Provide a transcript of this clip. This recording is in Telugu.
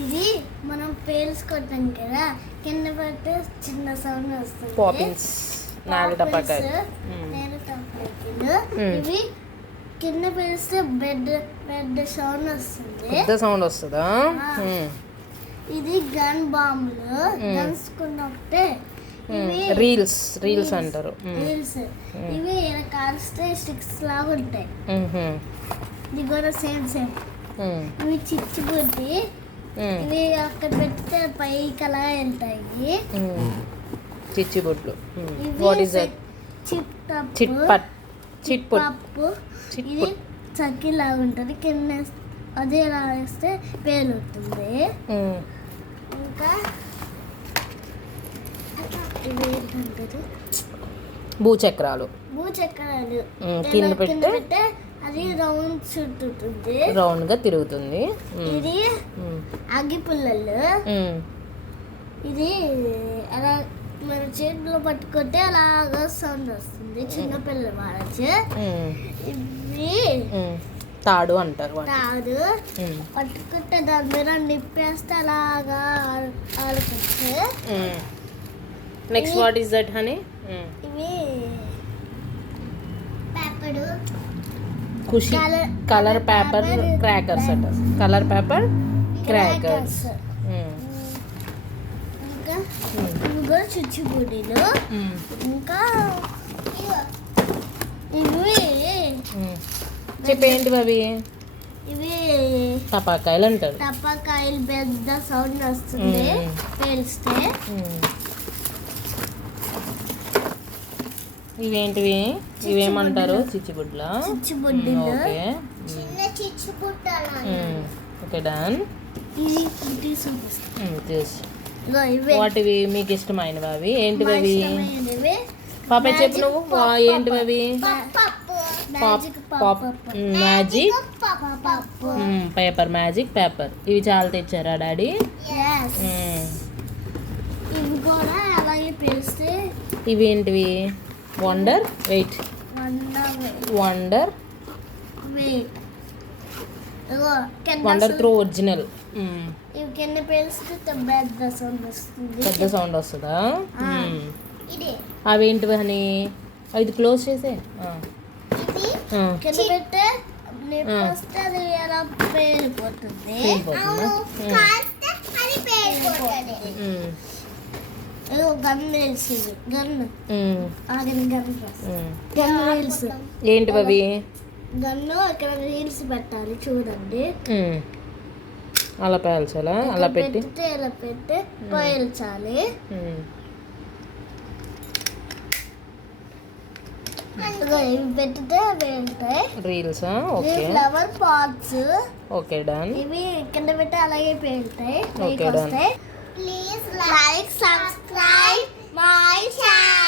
ఇది మనం పేల్చుకుంటాం కదా, కింద పడితే చిన్న సౌండ్ వస్తుంది. పాపిన్స్ నేల టపాకాయలు. ఇవి కింద పేలిస్తే పెద్ద సౌండ్ వస్తుంది. పెద్ద సౌండ్ వస్తుందా? ఇది గన్ బాంబులు గన్స్కున్నప్పుడే రీల్స్ అంటారు. రీల్స్ ఇవి కాల్స్తే స్టిక్స్ లాగా ఉంటాయి. ఇది కూడా సేమ్ ఇవి చిచ్చుబుడ్డి. ఇవి అక్కడ పెడితే పైకి అలా వెళ్తాయి. చిచ్చుబుడ్లు. చిట్పప్పు. ఇది చక్కిలాగా ఉంటుంది. కింద అదే ఎలా వేస్తే పేలుతుంది. ఇంకా ఇవి ఏంటంటే భూచక్రాలు కింద పెడితే అది రౌండ్ చుట్టుతుంది, రౌండ్ గా తిరుగుతుంది. ఇది అగ్గి పుల్లలు. ఇది అలా మన చేతిలో పట్టుకుంటే అలాగా సౌండ్ వస్తుంది. చిన్నపిల్ల వాడచ్చు. ఇవి తాడు అంటారు. తాడు పట్టుకుంటే దాని మీద నిప్పేస్తే అలాగా ఆడుకోవచ్చు. Next what is that honey? ఇవి పేపర్ ఖుషి కలర్ పేపర్ క్రాకర్స్ అంట. Colour paper crackers. ఇంకా ఇవి కూడా చిచ్చుబుడ్డీలు. ఇంకా ఇవి చెప్పేంటివి అవి? ఇవి టపాకాయలు అంటారు. టపాకాయలు పెద్ద సౌండ్ వస్తుంది పేలిస్తే. ఇవేంటివి? ఇవేమంటారు? చిచ్చుబుడ్ల. చిచ్చుబుడ్డీలు. చిన్న చిచ్చుబుడ్డలు. Okay done. వాటివి మీకు ఇష్టమైనవి అవి ఏంటివి అవి? పాప చెప్పు నువ్వు. ఏంటివి అవి? Magic paper. Magic paper. ఇవి చాలా తెచ్చారా డాడీ? ఇవి కూడా అలాగే పేలిస్తే. ఇవి ఏంటివి? వండర్ వెయిట్. వండర్ త్రూ ఒరిజినల్. ఇవి కింద పేలిస్తే పెద్ద సౌండ్ వస్తుంది. పెద్ద సౌండ్ వస్తుందా? అవేంటివి అని? ఇది క్లోజ్ చేసే. కింద పెట్టే వస్తే అది ఎలా పేలిపోతుంది. Gun reels. ఏంటివి అవి? గన్ను ఇక్కడ రీల్స్ పెట్టాలి చూడండి. అలా పేల్చాలా? అలా పెట్టి ఇలా పెట్టి పేల్చాలి. ఇవి పెట్టితే వెళ్తాయి reels. Okay. Flower pots. Okay done. ఇవి కింద పెట్టి అలాగే పేలుతాయి. Okay done. Please like subscribe my channel.